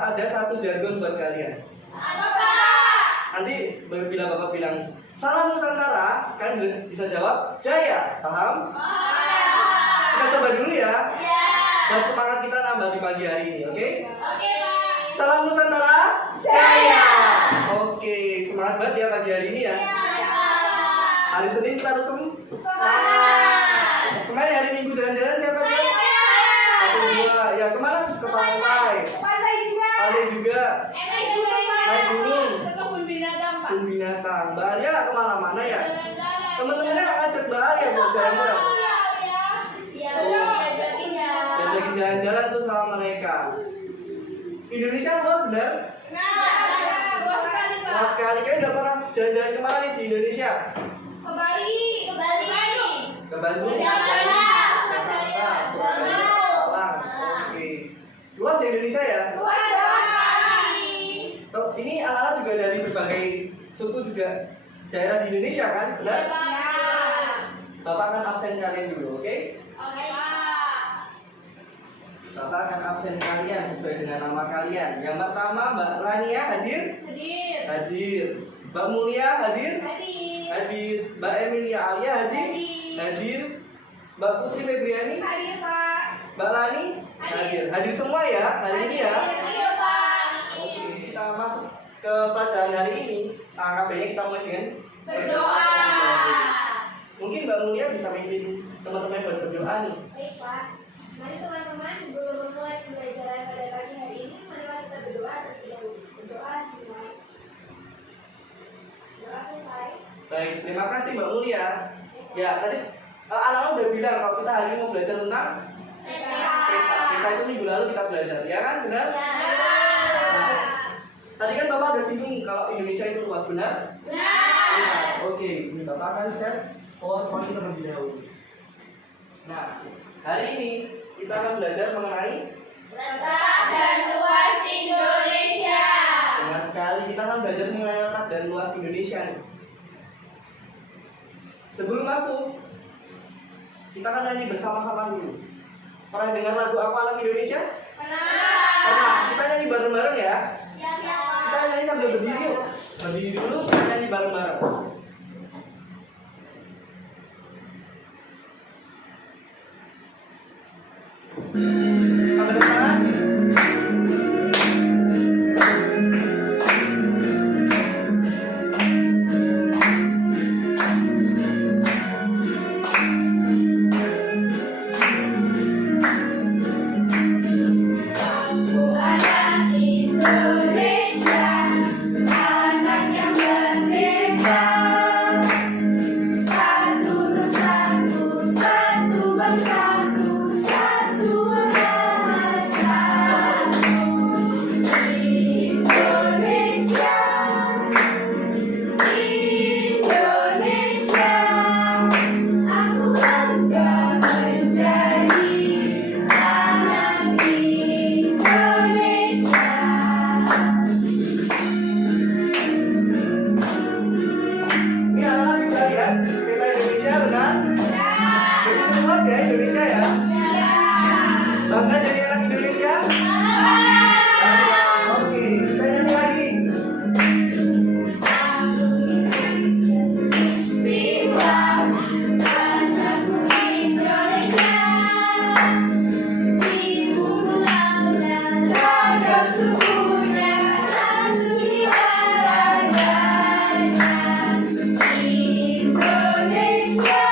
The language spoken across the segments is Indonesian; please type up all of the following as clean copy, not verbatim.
ada satu jargon buat kalian. Apa, Pak? Nanti bila Bapak bilang salam Nusantara, kan bisa jawab Jaya. Paham? Kita coba dulu ya. Ya. Buat semangat kita nambah di pagi hari ini, oke? Oke, Pak. Salam Nusantara. Jaya. Oke, semangat banget ya pagi hari ini ya. Ya, Pak. Hari Senin kita harus Semangat. Kemarin hari Minggu jalan-jalan siapa aja? Saya. Satu dua. Ya kemana? Ke pantai. Pantai juga. Pantai juga. Naik gunung, Pak. Naik gunung. Ke kebun binatang, Pak. Kebun binatang. Mbak Alia kemana-mana ya? Jalan-jalan. Temen-temennya ngajak Mbak Alia buat jalan-jalan. Iya, Oh. ngajakin ya. Ngajakin jalan-jalan tuh sama mereka. Indonesia luas benar? Nah, luas sekali, Pak. Luas sekali. Kayaknya udah pernah jalan-jalan kemana nih di Indonesia? Ke Bali. Ke Bali. Ke Bandung, Jakarta. Jakarta, Surabaya, Malang. Oke. Luas ya Indonesia ya? Luas sekali. Tuh, ini anak-anak juga dari berbagai suku juga daerah di Indonesia kan? Benar? Ya. Bapak akan absen kalian dulu, oke? Oke, Pak. Bapak akan absen kalian sesuai dengan nama kalian. Yang pertama Mbak Rania hadir? Hadir. Hadir. Mbak Mulia hadir? Hadir. Hadir. Mbak Emilia Alia hadir? Hadir. Hadir. Mbak Putri Febriani? Hadir, Pak. Mbak Lani? Hadir. Hadir semua ya hari ini ya? Hadir, Pak. Oke, kita masuk ke pelajaran hari ini. KKB-nya kita mulai dengan Berdoa. Mungkin Mbak Mulia bisa mimpin teman-teman buat berdoa nih. Baik, Pak. Mari teman-teman, sebelum memulai pembelajaran pada pagi hari ini, marilah kita berdoa terlebih dahulu. Berdoa dimulai. Doa selesai. Baik, terima kasih Mbak Mulia. Ya, tadi anak-anak udah bilang kalau kita hari ini mau belajar tentang kita itu minggu lalu kita belajar, ya kan? Benar? Nah, tadi kan Bapak udah singgung kalau Indonesia itu luas, benar? Nah, oke, ini Bapak akan share PowerPoint terlebih dahulu. Nah, hari ini kita akan belajar mengenai Letak dan luas Indonesia. benar sekali kita akan belajar mengenai letak dan luas Indonesia nih. Sebelum masuk, kita akan nyanyi bersama-sama dulu. Pernah dengar lagu Aku Anak Indonesia? Pernah. Kita nyanyi bareng-bareng ya. Kita nyanyi sambil berdiri yuk. Berdiri dulu, kita nyanyi bareng-bareng. Sampai ke sana. Aku anak Indonesia, anak yang merdeka. Satu satu satu bangsa, satu bahasa. Indonesia, Indonesia, aku bangga menjadi anak Indonesia. Ini anak-anak bisa lihat peta Indonesia benar? Begitu luas ya Indonesia ya. Bangga jadi anak Indonesia? Oke, kita nyanyi lagi. Siwa anakku Indonesia, dibunuh lautan ragam sukunya, satu jiwa raganya. Indonesia,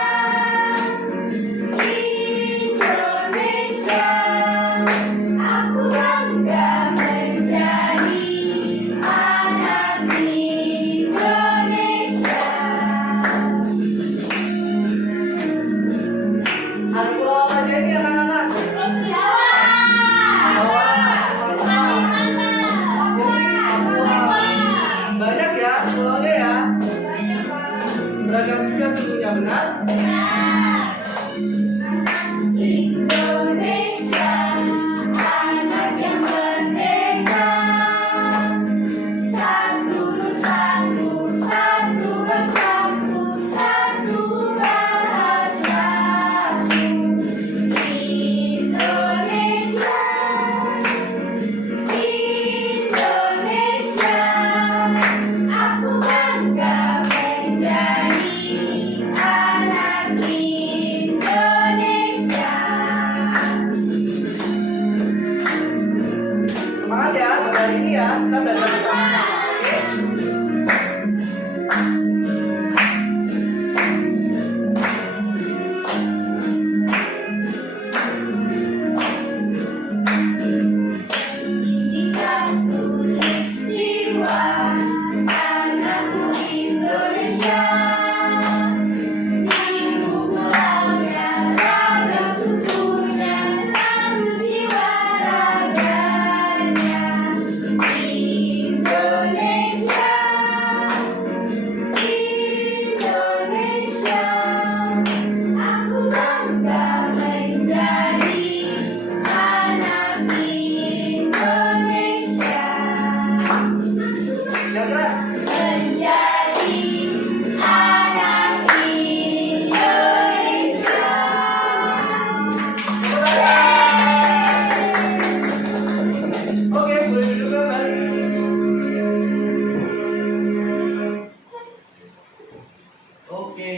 Indonesia, aku bangga menjadi anak Indonesia. Anak pulau apa aja ini anak-anak? Pulau Jawa, Jawa, Kalimantan, ya, buat hari ini ya. Kita belajar bersama. Oke? Tulistiwa tanahku Indonesia, di pulaunya ragam sukunya, satu jiwa raganya. Indonesia, Indonesia, aku bangga menjadi anak Indonesia. Yang keras. Menjadi anak Indonesia. Oke, boleh duduk kembali. Oke,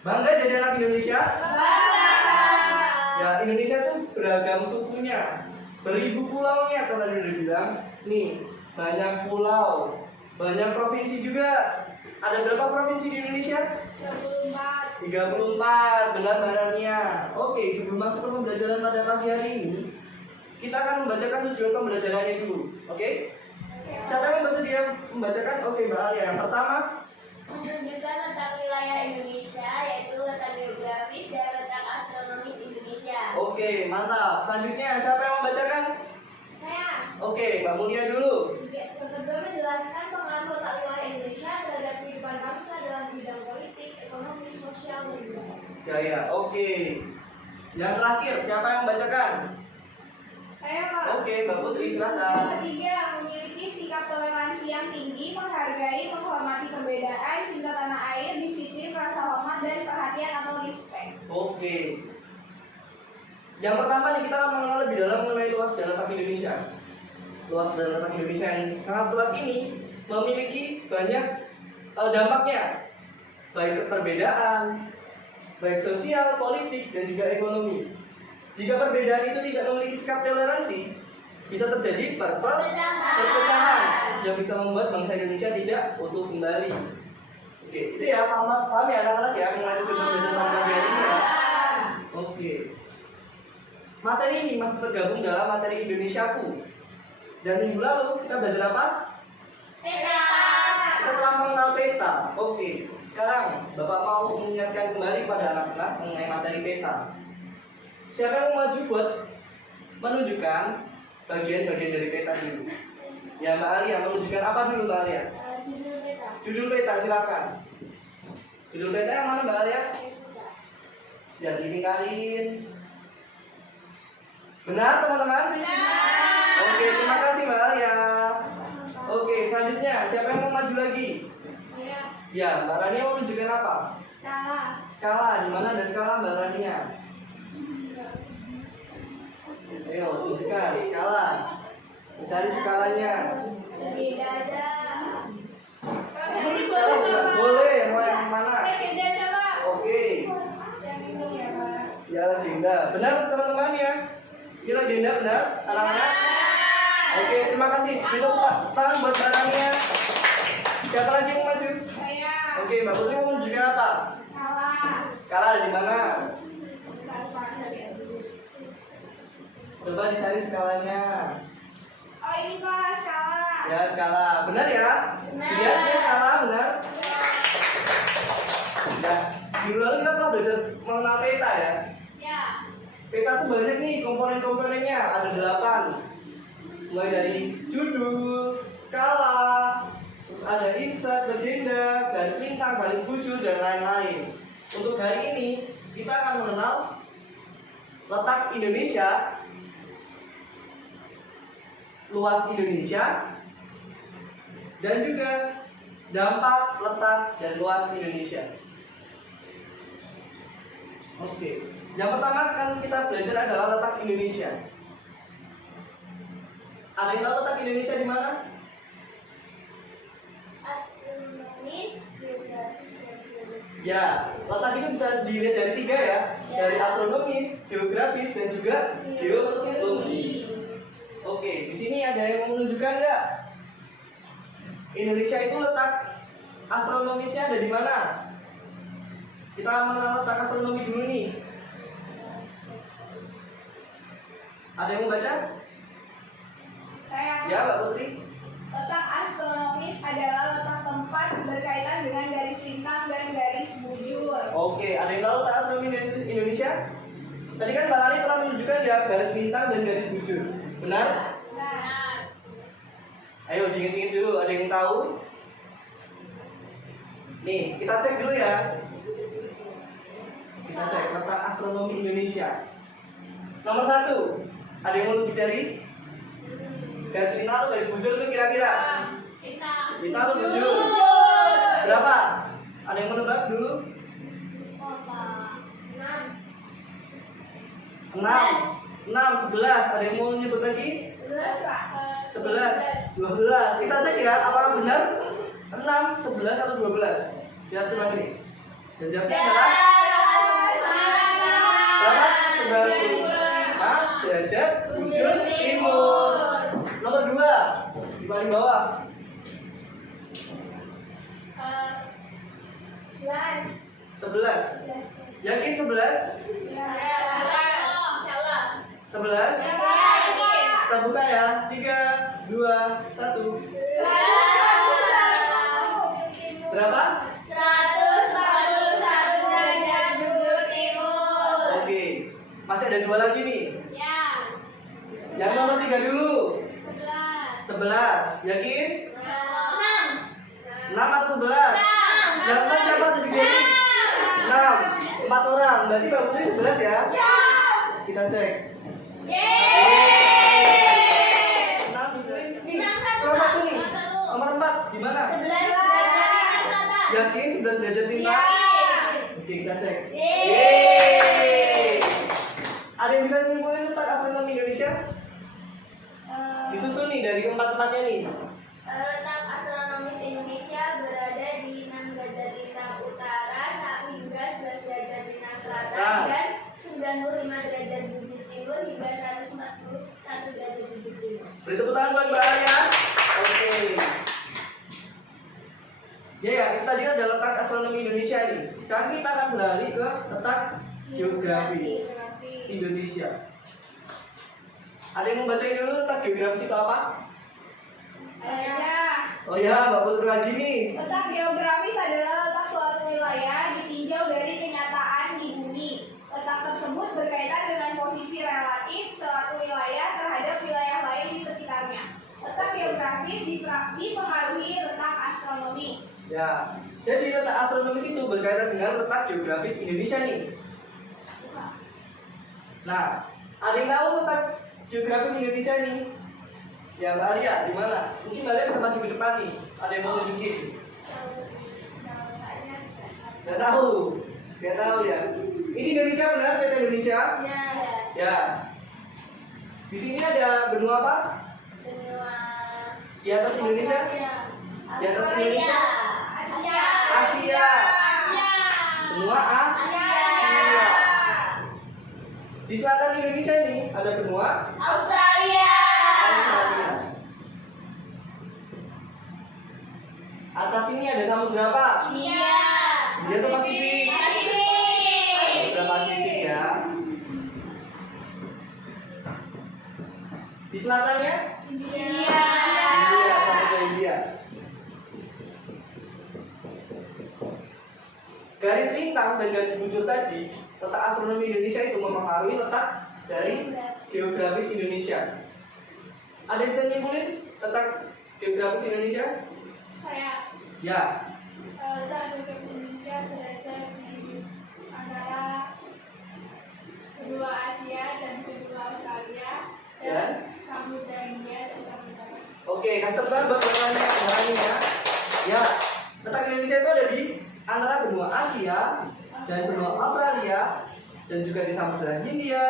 bangga jadi anak Indonesia? Ya, Indonesia itu beragam sukunya, beribu pulaunya, kalau tadi udah bilang. Nih, banyak pulau, banyak provinsi juga. Ada berapa provinsi di Indonesia? 34, benar Barania. Oke, sebelum masuk ke pembelajaran pada pagi hari ini, kita akan membacakan tujuan pembelajarannya dulu. Oke? Siapa yang bersedia membacakan? Oke, Mbak Alia. Yang pertama, Menunjukkan letak wilayah Indonesia, yaitu letak geografis dan letak astronomis Indonesia. oke, mantap. Selanjutnya, siapa yang membacakan? Saya. Oke, Mbak Mulia dulu. Yang kedua, menjelaskan pengaruh letak wilayah Indonesia terhadap kehidupan bangsa dalam bidang politik, ekonomi, sosial, dan budaya. Jaya, oke. Yang terakhir, siapa yang membacakan? Saya, Pak. Oke, Mbak Putri, Yang silakan. ketiga, memiliki sikap toleransi yang tinggi, menghargai, menghormati perbedaan, cinta tanah air, disiplin, rasa hormat, dan perhatian atau respect. Oke. Yang pertama nih, kita akan mengenal lebih dalam mengenai luas dan letak Indonesia. Luas dan letak Indonesia yang sangat luas ini memiliki banyak dampaknya, baik ke perbedaan, baik sosial, politik, dan juga ekonomi. Jika perbedaan itu tidak memiliki sikap toleransi, bisa terjadi perpecahan yang bisa membuat bangsa Indonesia tidak utuh kembali. Oke, itu ya, paham ya anak-anak ya, mengenai tujuan pembelajaran pada pagi hari ini ya. Oke. Materi ini masih tergabung dalam materi Indonesiaku. Dan minggu lalu kita belajar apa? Peta. Kita telah mengenal peta. Oke, sekarang Bapak mau mengingatkan kembali kepada anak-anak mengenai materi peta. Siapa yang mau maju buat menunjukkan bagian-bagian dari peta dulu? Ya, Mbak Alia, menunjukkan apa dulu Mbak Alia? Judul peta. Judul peta, silakan. Judul peta yang mana Mbak Alia? Ya, ditinggalin. Benar teman-teman? Benar. Oke, terima kasih Mbak Alia. Oke, selanjutnya siapa yang mau maju lagi? Ya. Ya, Mbak Rania mau menunjukkan apa? Salah. Skala, di mana ada skala Mbak Rania? Ayo, tunjukkan skala. Mencari skalanya. Beda aja. Boleh, mau yang mana? Beda aja, Pak. Oke, Yang ini ya, Pak. ya legenda. Benar teman-teman ya? Ini legenda benar, anak-anak? Oke, terima kasih. Tepuk tangan buat Mbak Rania. Siapa lagi yang mau maju? Saya. Oke, Mbak Putri mau menunjukkan apa? Salah. Skala ada di mana? Pak, saya dulu. Coba dicari skalanya. Oh, ini Pak, salah. Ya, skala. Benar ya? Benar. Lihat ya skala, benar? Nah, dulu lalu kita telah belajar mengenal peta ya. Ya. Peta tuh banyak nih komponen-komponennya, ada 8. Mulai dari judul, skala, terus ada insight, legenda, garis lintang, garis bujur, dan lain-lain. Untuk hari ini, kita akan mengenal letak Indonesia, luas Indonesia, dan juga dampak, letak, dan luas Indonesia. Oke, yang pertama kan kita belajar adalah letak Indonesia. Ada yang tahu letak Indonesia di mana? Astronomis, geografis, dan geologi. Ya, letak itu bisa dilihat dari 3 ya, dari astronomis, geografis, dan juga geologi. Oke, Oke, di sini ada yang mau menunjukkan nggak? Indonesia itu letak astronomisnya ada di mana? Kita mengenal letak astronomi dulu nih. Ada yang mau baca? Saya. Ya, Mbak Putri. Letak astronomis adalah letak tempat berkaitan dengan garis lintang dan garis bujur. Oke, ada yang tahu letak astronomi Indonesia? Tadi kan Mbak Lali telah menunjukkan ya garis lintang dan garis bujur. Benar? Nah, Ayo diingat-ingat dulu, ada yang tahu? Nih, kita cek dulu ya. Kita cek letak astronomi Indonesia. Nomor 1, ada yang mau dicari? Garis lintang atau garis bujur itu kira-kira? Lintang atau bujur? bujur. Berapa? Ada yang mau nebak dulu? 6, 11. Ada yang mau nyebut lagi? 11, 12. Kita cek ya, apakah benar 6, 11 atau 12? Lihat coba ini. Dan jawabnya adalah berapa? 90 derajat bujur timur. Nomor 2 di paling bawah. 11. Yakin 11? 11? Kita buka ya. 3, 2, 1. Berapa? 141 derajat bujur timur. Oke. Masih ada 2 lagi nih. Yang nomor 3 dulu. 11. Yakin? 6 atau 11? Yang 6 siapa tadi Gary? 6. 4 orang. Berarti Mbak Putri 11 ya? Kita cek. 6 Putri. Nih, nomor 1 nih. Nomor 4 gimana? Yakin 11 derajat lintang? Oke, kita cek. Yeay. Ada yang bisa nyimpulin letak astronomi Indonesia? Disusun nih dari keempat-empatnya nih. Letak astronomis Indonesia berada di 6 derajat lintang utara hingga 11 derajat lintang selatan dan 95 derajat bujur timur hingga 141 derajat bujur timur. Beri tepuk tangan buat Mbak Alia. Oke. Ya, itu tadi ada letak astronomi Indonesia nih. Sekarang kita akan beralih ke letak geografis Indonesia. Ada yang mau bacain dulu letak geografis itu apa? Oh ya, Mbak Putri lagi nih. Letak geografis adalah letak suatu wilayah ditinjau dari kenyataan di bumi. Letak tersebut berkaitan dengan posisi relatif suatu wilayah terhadap wilayah lain di sekitarnya. Letak geografis dipengaruhi letak astronomis. Ya, jadi letak astronomis itu berkaitan dengan letak geografis Indonesia nih. Nah, ada yang tahu letak geografis Indonesia nih? Ya, Mbak Alia, di mana? Mungkin Mbak Alia bisa maju ke depan nih. Ada yang mau nunjukin? Gak tahu. Gak tahu ya. Ini Indonesia benar, peta Indonesia? Ya. Di sini ada benua apa? Di atas Indonesia? Di atas Indonesia? Asia. Benua Asia. Di selatan Indonesia nih ada benua Australia. Australia. Atas ini ada samudra apa? India. India atau Pasifik? Samudra Pasifik ya. Di selatannya? India. India, samudra India. Garis lintang dan garis bujur tadi, letak astronomi Indonesia itu mempengaruhi letak dari geografis Indonesia. Ada yang bisa nyimpulin letak geografis Indonesia? Saya. Ya. Letak geografis Indonesia berada di antara benua Asia dan benua Australia dan samudra India dan samudra Pasifik. Oke, kasih tepuk tangan buat pertanyaannya ya. Ya, letak Indonesia itu ada di antara benua Asia dan benua Australia dan juga di samudra Hindia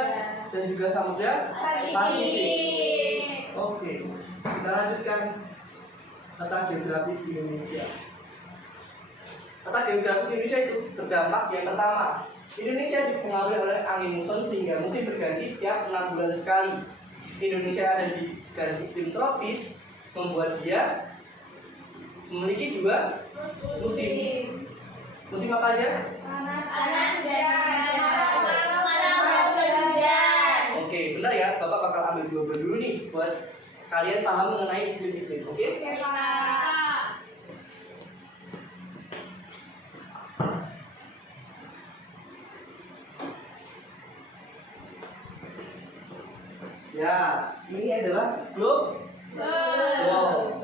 dan juga samudra Pasifik. Oke, kita lanjutkan letak geografis Indonesia. Letak geografis Indonesia itu terdampak yang pertama, Indonesia dipengaruhi oleh angin muson sehingga musim berganti tiap 6 bulan sekali. Indonesia ada di garis iklim tropis membuat dia memiliki 2 musim. Musim apa aja? Panas dan kemarau dan hujan. Oke, benar ya. Bapak bakal ambil global dulu nih buat kalian paham mengenai iklim-iklim. Oke? Oke, Pak. Ya, ini adalah globe. Wow.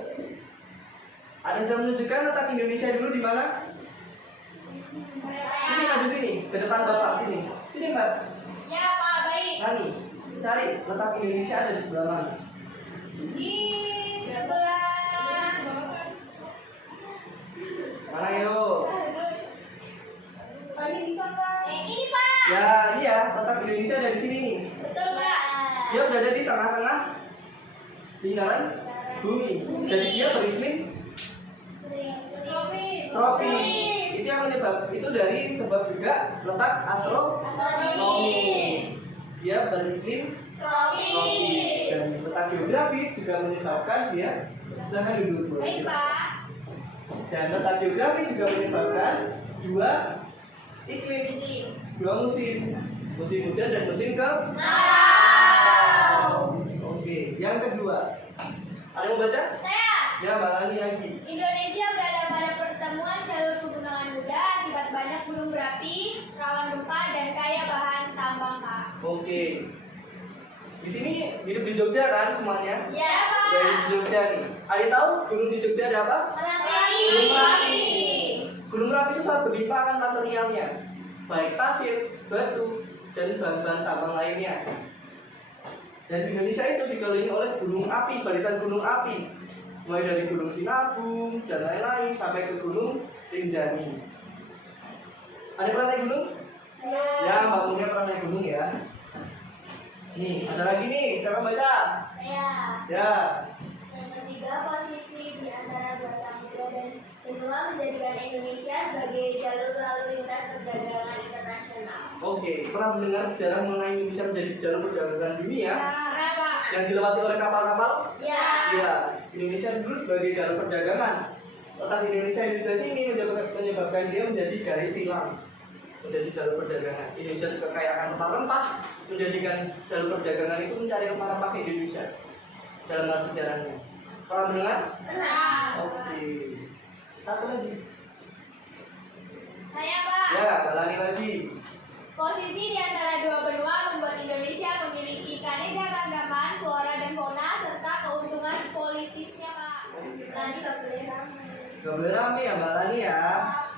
Ada yang bisa menunjukkan letak Indonesia dulu di mana? Sini maju sini, ke depan Bapak sini. Sini Mbak. Ya, Pak, baik. Nani, cari letak Indonesia ada di sebelah mana? Di sebelah Mana yo? Ini bisa, Pak. Ini, Pak. Ya, iya, letak Indonesia ada di sini nih. Betul, Pak. Dia berada di tengah-tengah lingkaran bumi. Jadi dia beriklim tropis. Itu yang menyebab itu dari sebab juga letak astronomis. Dia beriklim tropis dan letak geografis juga menyebabkan dia sedangkan dulu. Baik, Pak. Dan letak geografis juga menyebabkan 2 iklim, 2 musim, musim hujan dan musim kemarau. Oke, yang kedua, ada yang mau baca? Saya. Ya, Mbak Lani lagi. Indonesia berada pada pertemuan jalur pegunungan muda akibat banyak gunung berapi, rawan gempa, dan kaya bahan tambang, Pak. Oke. Di sini hidup di Jogja kan semuanya? Ya, Pak. Dari Jogja nih. Ada yang tahu gunung di Jogja ada apa? Gunung Merapi. Gunung Merapi itu sangat berlimpah kan materialnya, baik pasir, batu, dan bahan-bahan tambang lainnya. Dan Indonesia itu dikelilingi oleh gunung api, barisan gunung api, mulai dari Gunung Sinabung dan lain-lain sampai ke Gunung Rinjani. Ada yang pernah naik gunung? Ya, Mbak Mulia pernah naik gunung ya. Nih, ada lagi nih, siapa yang baca? Saya. Ya, Yang ketiga, posisi di antara dua samudra dan benua menjadikan Indonesia sebagai jalur lalu lintas perdagangan internasional. oke. Pernah mendengar sejarah mengenai Indonesia menjadi jalur perdagangan dunia Kenapa? yang dilewati oleh kapal-kapal? Ya. Ya, Indonesia dulu sebagai jalur perdagangan. Letak Indonesia di sebelah sini menyebabkan dia menjadi garis silang, menjadi jalur perdagangan. Indonesia juga kaya akan rempah-rempah, menjadikan jalur perdagangan itu mencari rempah-rempah ke Indonesia dalam hal sejarahnya. Pernah mendengar? Pernah. Oke. Satu lagi. Saya, Pak. Ya, Balani lagi. Posisi di antara dua benua membuat Indonesia memiliki keanekaragaman flora dan fauna serta keuntungan politisnya, Pak. Nanti gak boleh ramai. Gak boleh rame ya Mbak Lani ya.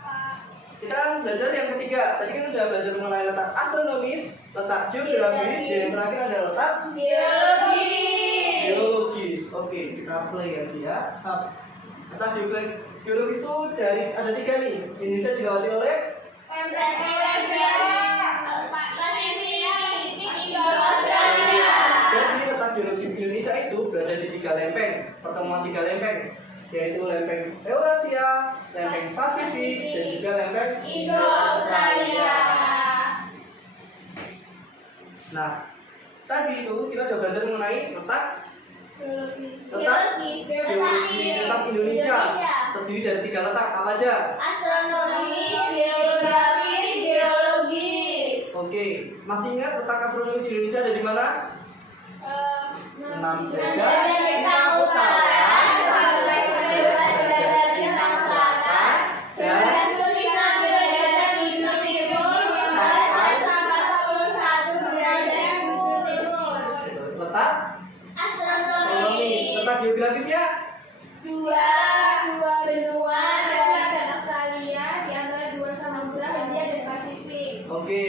Pak. Kita kan belajar yang ketiga. Tadi kan udah belajar mengenai letak astronomis, letak geografis, dan yang terakhir ada letak geologis. Oke, kita play lagi ya. Letak geologis itu dari ada 3 nih. Indonesia dilewati oleh jadi letak geologis Indonesia itu berada di 3 lempeng, pertemuan 3 lempeng, yaitu lempeng Eurasia, lempeng Pasifik, dan juga lempeng Indo-Australia. Nah, tadi itu kita udah belajar mengenai letak geologis letak Indonesia terdiri dari 3 letak apa aja? Astronomi, geografis, geologis. Oke, masih ingat letak astronomis Indonesia ada di mana? 6 derajat bintang utara sampai 11 derajat bintang selatan dan 95 derajat bujur timur sampai 41 derajat bujur timur. letak Astronomi. letak geografisnya Dua benua Asia dan Australia di antara dua samudra Hindia dan Pasifik. oke.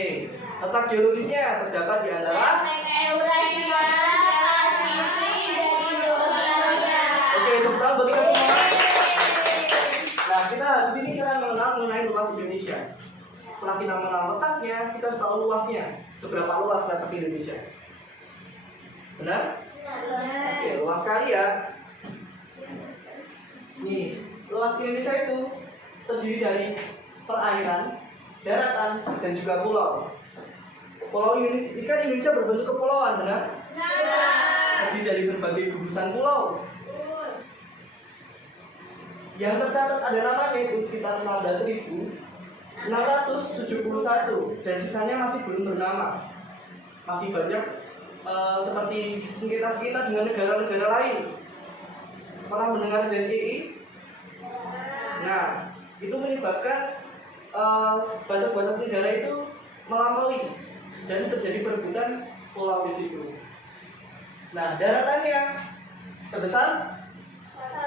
Letak geologisnya terdapat di antara Lempeng Eurasia, Pasifik, dan Indo-Australia. oke, tepuk tangan buat kita semua. Nah, kita di sini kita mengenal mengenai luas Indonesia. Setelah kita mengenal letaknya, kita harus tahu luasnya. Seberapa luas letak Indonesia? Benar? Oke, luas sekali ya. Nih, luas Indonesia itu terdiri dari perairan, daratan, dan juga pulau. Pulau Indonesia, kan Indonesia berbentuk kepulauan, benar? terdiri dari berbagai gugusan pulau. Betul. Yang tercatat ada namanya itu sekitar 16.671 dan sisanya masih belum bernama. Masih banyak seperti sengketa-sengketa dengan negara-negara lain. Pernah mendengar ZII? Nah, itu menyebabkan batas-batas negara itu melampaui dan terjadi perebutan pulau di situ. Nah, daratannya sebesar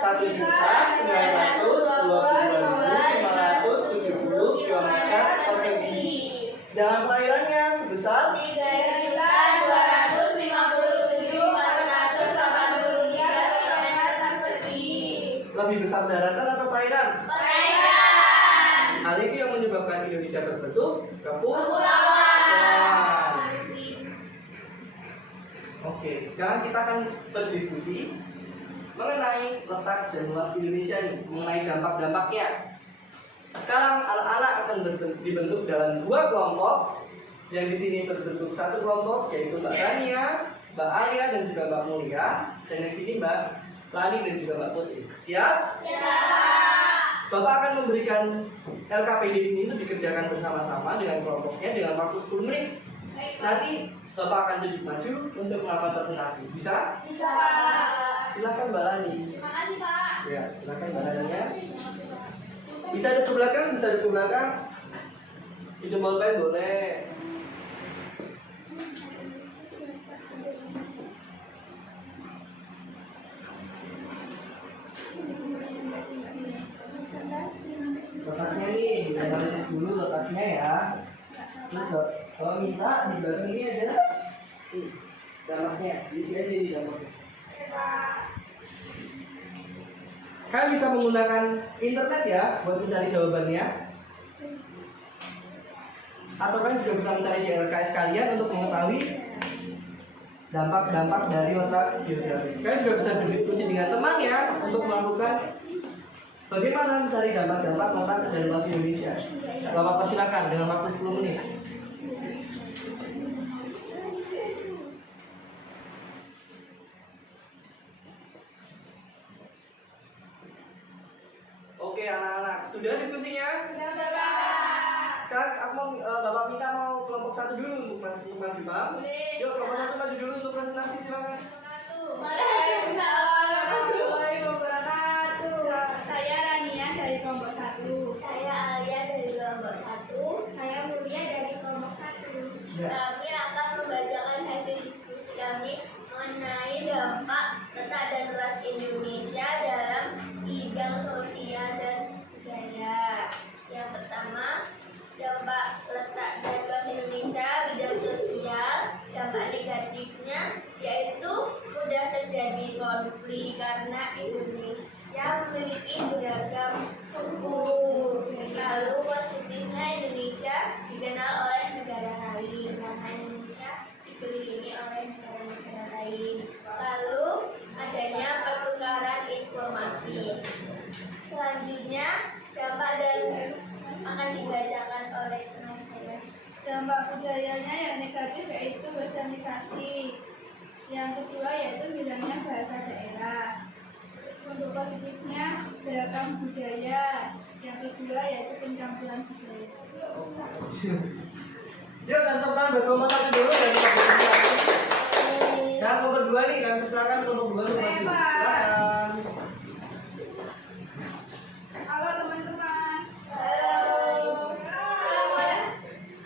1.922.570 km persegi. Dan perairannya sebesar 3.257.483 km persegi. lebih besar daratan atau perairan. Perairan. Hal itu yang menyebabkan Indonesia berbentuk Kepulauan. Oke, sekarang kita akan berdiskusi mengenai letak dan luas Indonesia ini, mengenai dampak-dampaknya. Sekarang anak-anak akan dibentuk dalam dua kelompok, yang di sini berbentuk satu kelompok yaitu Mbak Tania, Mbak Alia dan juga Mbak Mulia, dan di sini Mbak Lani dan juga Mbak Putri. Siap? Siap. Bapak akan memberikan LKPD ini itu dikerjakan bersama-sama dengan kelompoknya dengan waktu 10 menit. Nanti Bapak akan tunjuk maju untuk melakukan presentasi. Bisa? Bisa, Pak. Silakan Mbak Lani. Terima kasih, Pak. Ya, silakan Mbak Lani ya. Bisa ada ke belakang, bisa ada ke belakang. Dijempol pen boleh. Letaknya nih, analisis dulu letaknya ya. Terus kalau bisa di belakang ini ada dampaknya, diisi aja di dampaknya. Kalian bisa menggunakan internet ya buat mencari jawabannya. Atau kan juga bisa mencari di LKS kalian untuk mengetahui dampak-dampak dari letak geografis. Kalian juga bisa berdiskusi dengan teman ya untuk melakukan bagaimana mencari dampak-dampak letak dan luas Indonesia. Bapak persilakan dengan waktu 10 menit. Oke anak-anak, sudah diskusinya? Sudah, Pak. Sekarang aku mau Bapak minta mau kelompok satu dulu untuk maju bang. Boleh. Yuk kelompok satu maju dulu untuk presentasi silakan. Waalaikumsalam wabarakatuh. Saya Rania dari kelompok 1. Saya Alia dari kelompok 1. Saya Mulia dari kelompok 1. Ya. Kami akan membacakan hasil diskusi kami mengenai dampak letak dan luas Indonesia dalam bidang sosial dan budaya. Yang pertama, dampak letak dan luas Indonesia bidang sosial. Dampak negatifnya yaitu mudah terjadi konflik karena Indonesia memiliki beragam suku. Lalu positifnya Indonesia dikenal oleh negara lain karena Indonesia dikelilingi oleh negara-negara lain. Lalu adanya pertukaran informasi. Selanjutnya dampak dan akan dibacakan oleh teman saya. Dampak budayanya yang negatif yaitu westernisasi. Yang kedua yaitu hilangnya bahasa daerah. Terus untuk positifnya beragam budaya. Yang kedua yaitu pencampuran budaya. Yuk dan teman buat kelompok satu dulu dan kelompok satu. Nah kelompok dua nih, kalian silakan kelompok dua nih maju. Silakan. Halo teman-teman.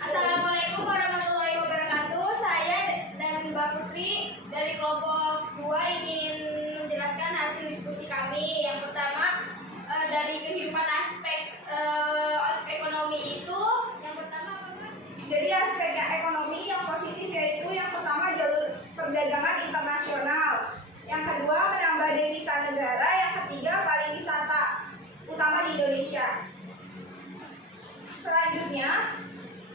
Assalamualaikum warahmatullahi wabarakatuh. Saya dan Mbak Putri dari kelompok 2 ingin menjelaskan hasil diskusi kami. Yang pertama dari kehidupan aspek ekonomi itu, yang pertama apa, Mbak? Jadi aspeknya ekonomi yang positif yaitu yang pertama jalur perdagangan internasional. Yang kedua menambah devisa negara. Yang ketiga pariwisata utama di Indonesia. Selanjutnya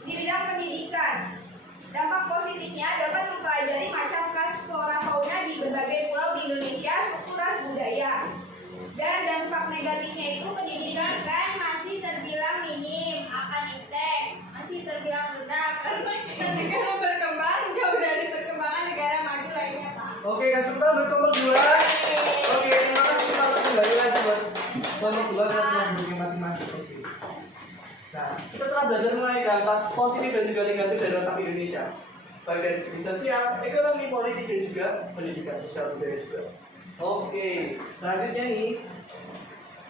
di bidang pendidikan. Dampak positifnya dapat mempelajari macam khas flora fauna di berbagai pulau di Indonesia, suku ras budaya. Dan dampak negatifnya itu pendidikan Pendidikan masih terbilang minim, akan iptek masih terbilang rendah karena kita negara berkembang jauh dari perkembangan negara maju lainnya, Pak. Oke, kasih kita berkelompok dua. Oke, terima kasih kita kembali lagi buat kelompok dua dan kelompok masing-masing. Oke. Nah, kita telah belajar mengenai dampak positif dan juga negatif dari otak Indonesia, baik dari segi sosial, ekonomi, politik, dan juga pendidikan sosial budaya juga. Oke, selanjutnya nih,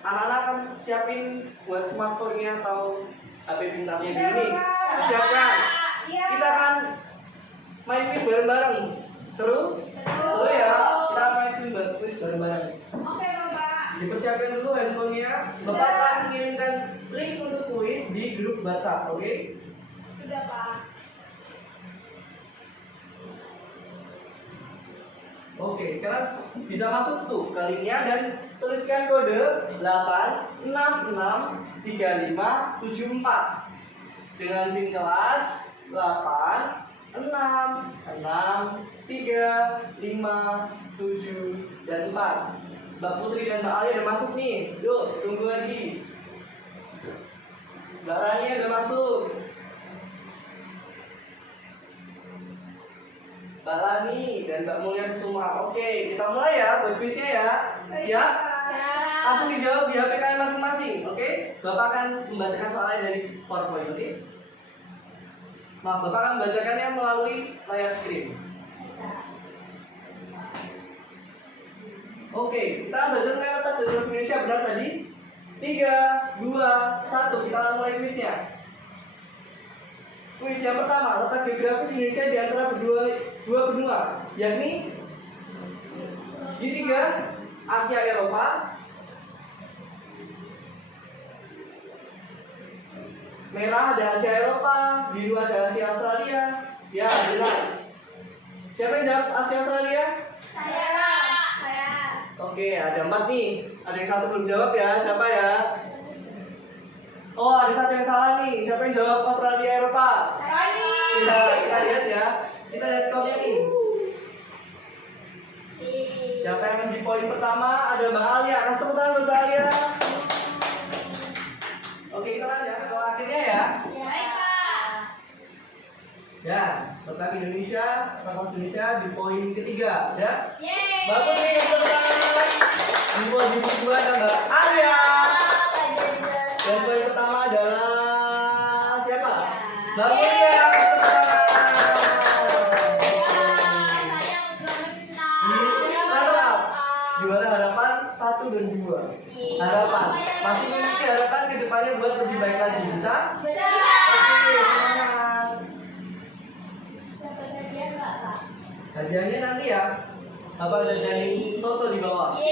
anak-anak akan siapin buat smartphone-nya atau HP pintarnya dulu nih. Siapkan. Kita akan main quiz bareng-bareng. Seru? Seru ya. Kita main quiz bareng-bareng. Oke, Bapak. Dipersiapkan dulu handphonenya. Bapak akan kirimkan link untuk kuis di grup WhatsApp, oke? Sudah, Pak. Oke, sekarang bisa masuk tuh ke linknya dan tuliskan kode 8663574 dengan pin kelas 8663574 dan 4. Mbak Putri dan Mbak Alia udah masuk nih. Yuk, tunggu lagi. Mbak Rani udah masuk. Mbak Lani dan Mbak Mulia semua. Oke, kita mulai ya buat kuisnya ya. Siap? Langsung dijawab di HP kalian masing-masing. Oke? Bapak akan membacakan soalnya dari PowerPoint. Oke? Nah, Bapak akan membacakannya melalui layar screen. Oke, kita belajar mengenai letak dan bahasa Indonesia. Benar tadi? 3, 2, 1. Kita akan mulai kuisnya. Kuis yang pertama, letak geografis Indonesia di antara dua benua, yakni segitiga Asia Eropa, merah ada Asia Eropa, biru ada Asia Australia. Ya, benar. Siapa yang jawab Asia Australia? Saya. Oke, ada 4 nih. Ada yang satu belum jawab ya. Siapa ya? Oh, ada satu yang salah nih. Siapa yang jawab Australia Eropa? Rani. Ya, kita lihat ya. Kita lihat skornya nih. Siapa yang di poin pertama? Ada Mbak Alia. Kasih tepuk tangan buat Mbak Alia. Oke, kita lanjut ya. Skor akhirnya ya. Baik, Pak. Ya, letak Indonesia, letak Indonesia di poin ketiga. Ya. Yeay. Mbak Putri, tepuk tangan. Di poin kedua ada Mbak Alia. Dan poin pertama adalah siapa? Mbak Mulia. Juara harapan 1 dan 2. Harapan masih memiliki harapan ke depannya buat lebih baik lagi. Bisa? Bisa. Oke, semangat. Dapat hadiah nggak, Pak? Hadiahnya nanti ya. Bapak jajanin soto di bawah. Oke?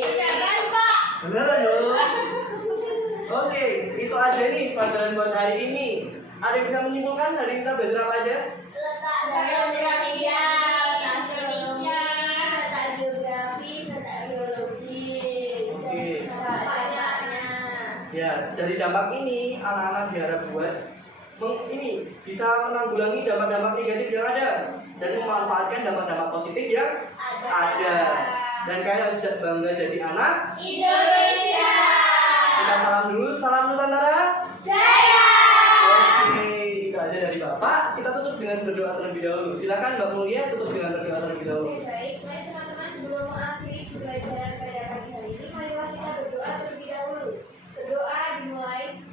Beneran, Pak? Beneran dong. Oke, itu aja nih pelajaran buat hari ini. Ada yang bisa menyimpulkan hari ini kita belajar apa aja? Letak Indonesia, letak geografis, letak geologis. Oke. Dampaknya. Ya, dari dampak ini anak-anak diharap buat ini bisa menanggulangi dampak-dampak negatif yang ada dan memanfaatkan dampak-dampak positif yang ada. Dan kalian harus bangga jadi anak Indonesia. Kita salam dulu, salam Nusantara. Jaya. Oke, itu aja dari Bapak. Kita tutup dengan berdoa terlebih dahulu. Silakan Mbak Mulia tutup dengan berdoa terlebih dahulu. Oke, baik. Baik, teman-teman, sebelum mengakhiri pembelajaran pada pagi hari ini, marilah kita berdoa terlebih dahulu. Berdoa dimulai,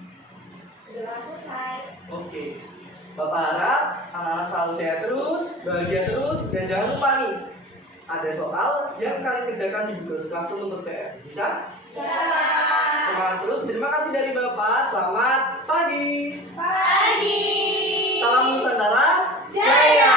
berdoa selesai. Oke, Bapak harap anak-anak selalu sehat terus, bahagia terus, dan jangan lupa nih, ada soal yang kalian kerjakan di Google Classroom untuk PR. Bisa? Bisa. Semangat terus. Terima kasih dari Bapak. Selamat pagi. Pagi. Salam Nusantara. Jaya.